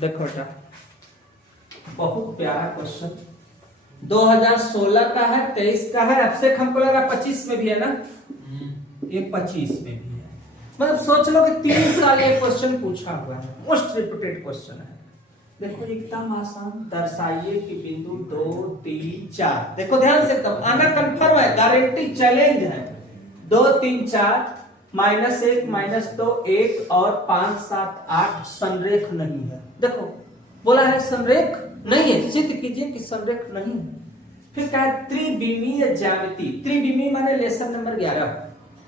देखो बेटा, बहुत प्यारा क्वेश्चन 2016 का है, 23 का है, अब से हमको लग रहा है 25 में भी है ना, ये 25 में भी है। मतलब सोच लो कि 3 साल ये क्वेश्चन पूछा हुआ है, मोस्ट रिपीटेड क्वेश्चन है। देखो एकदम आसान, दर्शाइए कि बिंदु 2 3 4, देखो ध्यान से, एकदम आना कंफर्म है, गारंटी चैलेंज है। 2 3 4 -1 -2 1 और 5 7 8 संरेख नहीं है। देखो बोला है संरेख नहीं है, सिद्ध कीजिए कि संरेख नहीं है। फिर क्या है, त्रिविमीय ज्यामिति। त्रिविमीय माने लेसन नंबर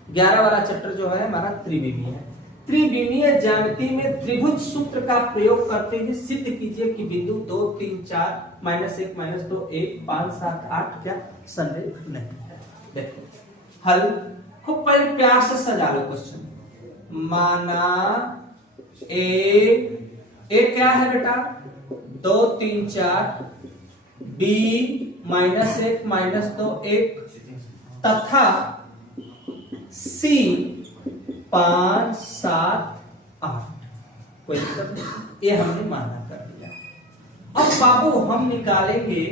11 वाला चैप्टर जो है हमारा त्रिविमीय है। त्रिविमीय ज्यामिति में त्रिभुज सूत्र का प्रयोग करते हुए सिद्ध कीजिए कि बिंदु 2 3 4 -1 -2 1 5 7 8 क्या संरेख नहीं है। देखो हल खूब पहले प्यार से सजा लो क्वेश्चन। माना ए क्या है बेटा 2 3 4, बी -1 -2 1 तथा सी 5 7 8। कोई दिक्कत नहीं, ये हमने माना कर दिया। अब बाबू हम निकालेंगे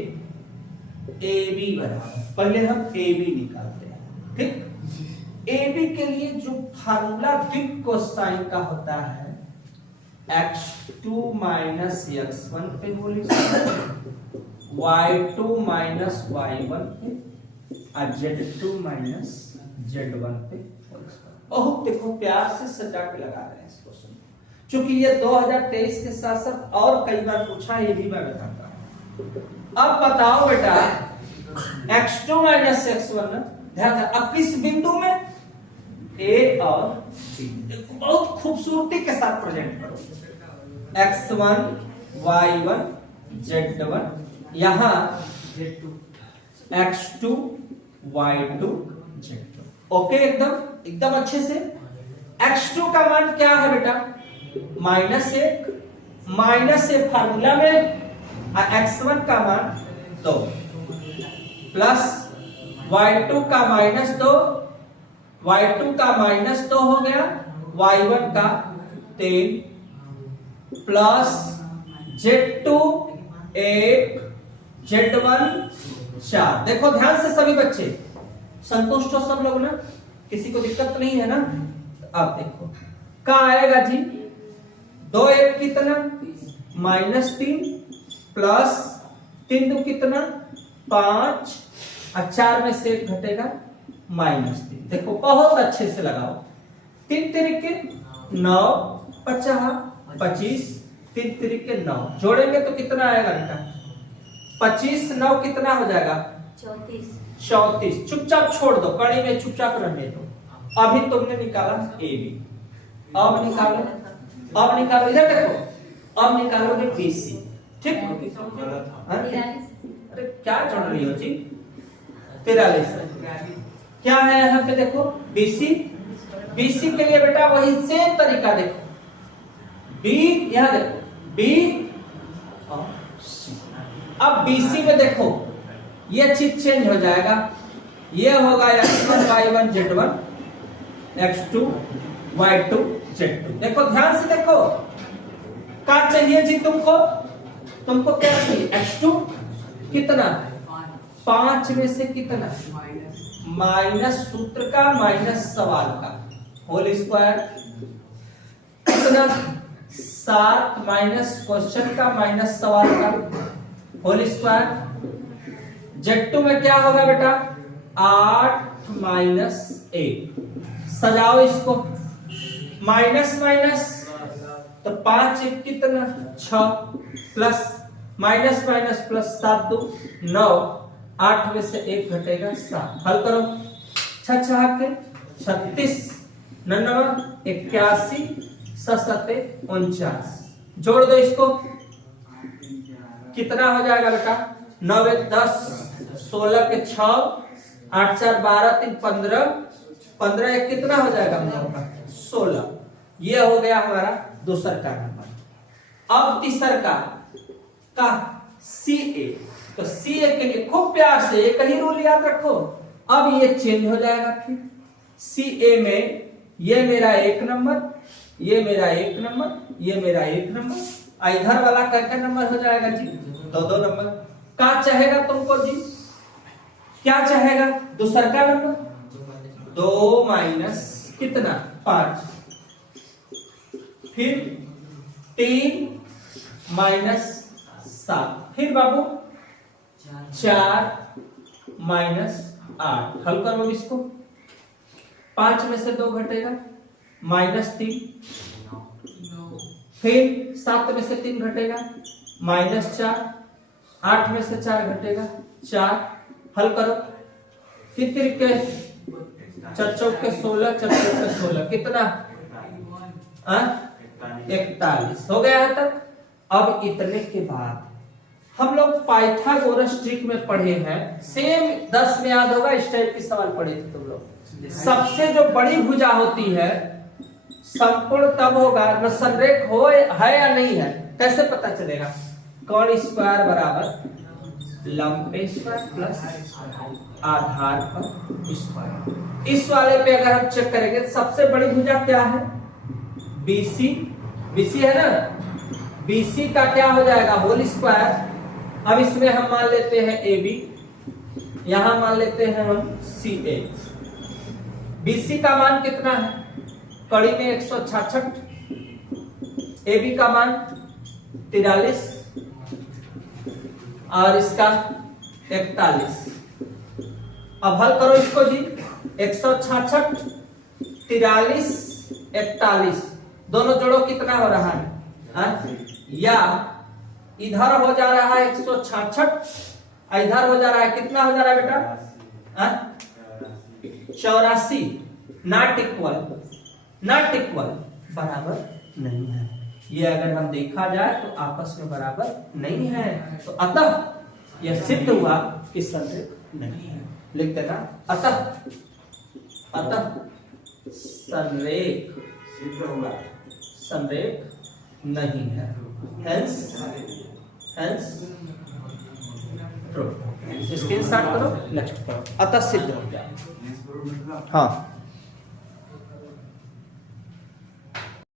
ए बी बराबर, पहले हम ए बी निकालते हैं। ठीक, ए बी के लिए जो फार्मूला द्विक कोसाइन का होता है x2 - x1 पे होल स्क्वायर, y2 - y1 पे और z2 - z1 पे होल स्क्वायर। बहुत देखो प्यार से सजा के लगा रहे हैं इस क्वेश्चन, क्योंकि ये 2023 के साथ साथ और कई बार पूछा है, ये भी मैं बताता हूं। अब बताओ बेटा x2 - x1, ध्यान दें अब किस बिंदु में, ए और बी, बहुत खूबसूरती के साथ प्रेजेंट करो। x1 y1 z1, यहां x2 y2 z2। ओके, एकदम अच्छे से। x2 का मान क्या है बेटा -1 -1 फार्मूला में, और x1 का मान 2 प्लस y2 का -2, y2 का -2 हो गया, y1 का 3 प्लस z2 1 z1 4। देखो ध्यान से सभी बच्चे, संतुष्ट हो सब लोग ना, किसी को दिक्कत तो नहीं है ना। अब देखो क्या आएगा जी, 2 1 कितना -3 प्लस 3 2 कितना 5 और 4 में से 1 घटेगा -3। देखो बहुत अच्छे से लगाओ, 3 3 9 50 25, 3 3 9 जोड़ेंगे तो कितना आएगा बेटा 25 9 कितना हो जाएगा 34। चुपचाप छोड़ दो, कड़ी में चुपचाप रहने दो। अभी तुमने निकाला ए बी, अब निकालो इधर देखो, अब निकालोगे बी सी। ठीक, अरे क्या जोड़ रही हो जी, 43 क्या है यहाँ पे देखो बीसी। बीसी के लिए बेटा वही सेम तरीका देखो, बी यहां देखो बी और सी। अब बीसी में देखो ये चीज चेंज हो जाएगा, ये होगा x1 y1 z1, x2 y2 z2। देखो ध्यान से देखो, क्या चाहिए जी तुमको क्या चाहिए, x2 कितना 5 में से कितना माइनस सूत्र का माइनस सवाल का होल स्क्वायर, कितना 7 माइनस क्वेश्चन का माइनस सवाल का होल स्क्वायर। z2 में क्या होगा बेटा 8 - 1, सजाओ इसको, माइनस माइनस तो 5 1 कितना 6 प्लस माइनस माइनस प्लस 7 2 9, 8 में से 1 घटेगा 7। हल करो, 6 6 36 99 81 7 49, जोड़ दो इसको, कितना हो जाएगा बेटा 9 1 10 16 के 6 8 4 12 3 15 15 1 कितना हो जाएगा हम लोगों का 16। ये हो गया हमारा दूसरा का नंबर। अब तीसरा का सी ए, तो सी ए के लिए खूब प्यार से एक ही रूल याद रखो। अब ये चेंज हो जाएगा, फिर सी ए में ये मेरा 1 नंबर, ये मेरा 1 नंबर, ये मेरा 1 नंबर, इधर वाला क्या नंबर हो जाएगा जी? 2 नंबर। क्या चाहेगा तुमको जी? क्या चाहेगा? दूसरा का नंबर 2 माइनस कितना 5, फिर 3 माइनस 7, फिर बाबू 4 माइनस 8। हल करो इसको। 5 में से 2 घटेगा -3, फिर 7 में से 3 घटेगा -4, 8 में से 4 घटेगा 4। हल करो। कितने के 4 चौक के 16, 4 चौक के 16 कितना 41 हो गया है तक। अब इतने के बाद हम लोग पाइथागोरस ट्रिक में पढ़े हैं, सेम 10 में याद होगा, इस टाइप के सवाल पढ़े थे तुम लोग। सबसे जो बड़ी भुजा होती है संपूर्ण तब होगा न संरेख हो है या नहीं है। कैसे पता चलेगा? कर्ण स्क्वायर बराबर लंब स्क्वायर प्लस आधार पर स्क्वायर। इस वाले पे अगर हम चेक करेंगे तो सबसे बड़ी भुजा क्या है? BC। BC है ना, BC का क्या हो जाएगा? Whole square. अब इसमें हम मान लेते हैं AB, यहां मान लेते हैं हम CA। BC का मान कितना है? कड़ी में 166, AB का मान 43 और इसका 41। अब हल करो इसको जी। 166, 43, 41 दोनों जोड़ो कितना हो रहा है? या इधर हो जा रहा है 166, इधर हो जा रहा है कितना हो जा रहा है बेटा? 84। नॉट इक्वल बराबर नहीं है। ये अगर हम देखा जाए तो आपस में बराबर नहीं है, तो अतः यह सिद्ध हुआ कि संरेख नहीं है। लिख देना अतः संरेख नहीं है। Hence true. स्क्रीन शॉट करो, नेक्स्ट करो। अतः सिद्ध हो गया। हाँ